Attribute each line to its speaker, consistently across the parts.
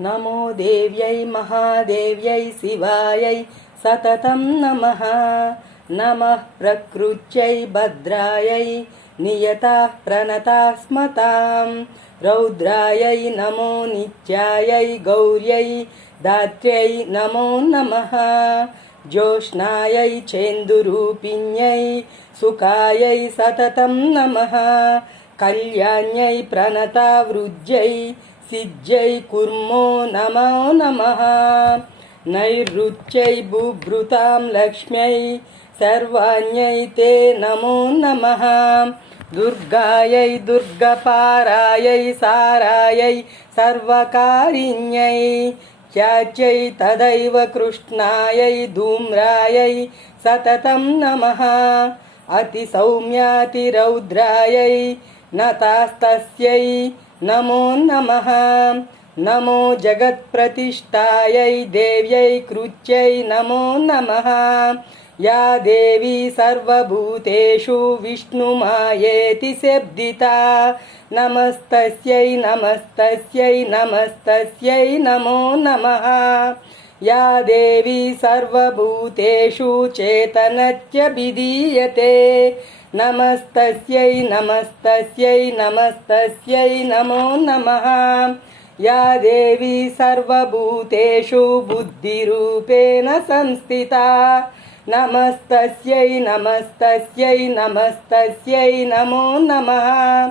Speaker 1: నమో దేవ్యై మహాదేవ్యై శివాయై సతతం నమ నమ ప్రకృత్యై భద్రాయై నియత ప్రణతాస్మతాం రౌద్రాయై నమో నిత్యాయై గౌర్యై దాత్ర్యై నమో నమ జ్యోష్నాయై చేందురూపిణ్యై సుఖాయై సతతం నమః కళ్యాణ్యై ప్రణతా సిజ్జై కుర్మో నమో నమ నైరుచ్యై బుభృతాం లక్ష్మ్యై సర్వాణ్యై తే నమో నమ దుర్గాయై దుర్గపారాయై సారాయై సర్వకారిణ్యై ఖ్యాత్యై తదైవ కృష్ణాయై ధూమ్రాయై సతతం నమః అతి సౌమ్యాతిరౌద్రాయై నతాస్తస్యై నమో నమ. నమో జగత్ప్రతిష్టాయై దేవ్యై కృత్యై నమో నమ. యా దేవీ సర్వభూతేషు విష్ణుమాయేతి శబ్దిత. నమస్తస్యై నమస్తస్యై నమస్తస్యై నమో నమః. యా దేవీ సర్వభూతేషు చేతనత్యభిధీయతే నమస్తస్యై నమస్తస్యై నమస్తస్యై నమో నమః. యా దేవీ సర్వభూతేషు బుద్ధిరూపేణ సంస్థితా. నమస్తస్యై నమస్తస్యై నమస్తస్యై నమో నమః.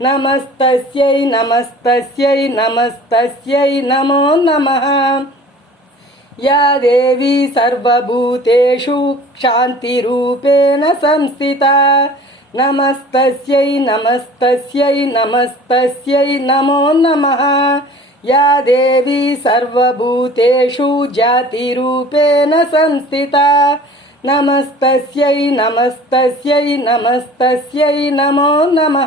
Speaker 1: నమస్తస్యై నమస్తస్యై నమస్తస్యై నమో నమ. యా దేవి సర్వభూతేషు శాంతిరూపేణ సంస్థిత. నమస్తస్యై నమస్తస్యై నమస్తస్యై నమో నమ. యా దేవి సర్వభూతేషు జాతిరూపేణ సంస్థిత. నమస్తస్యై నమస్తస్యై నమస్తస్యై నమో నమ.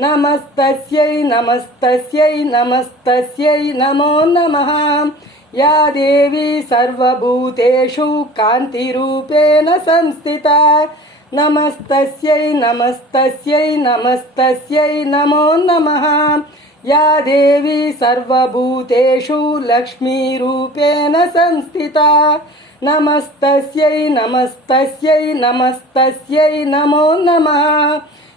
Speaker 1: నమస్తస్యై నమస్తస్యై నమస్తస్యై నమో నమ యా దేవీ సర్వభూతేషు కాంతిరూపేణ సంస్థిత నమస్తస్యై నమస్తస్యై నమస్తస్యై నమో నమ యా దేవీ సర్వభూతేషు లక్ష్మీరూపేణ సంస్థిత నమస్తస్యై నమస్తస్యై నమస్తస్యై నమో నమ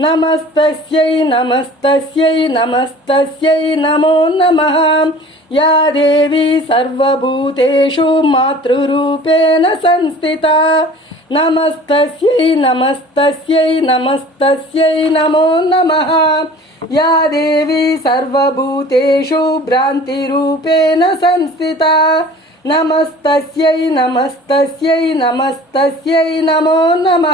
Speaker 1: నమస్తస్యై నమస్తస్యై నమస్తస్యై నమో నమ యా దేవీ సర్వభూతేషు మాతృరూపేణ సంస్థిత నమస్తస్యై నమస్తస్యై నమస్తస్యై నమో నమ యా దేవి సర్వభూతేషు భ్రాంతిరూపేణ సంస్థిత నమస్తస్యై నమస్తస్యై నమస్తస్యై నమో నమ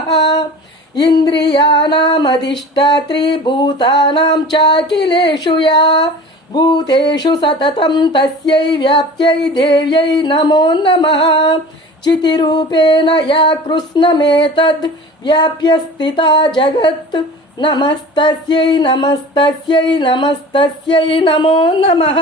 Speaker 1: ఇంద్రియాణమధిష్టాత్రి భూతానాం చాకిలేషు యా భూతేషు సతతం తస్యై వ్యాప్త్యై దేవ్యై నమో నమః. చితిరూపేణ యా కృష్ణమేతద్ వ్యాప్య స్థితా జగత్. నమస్తస్యై నమస్తస్యై నమస్తస్యై నమో నమః.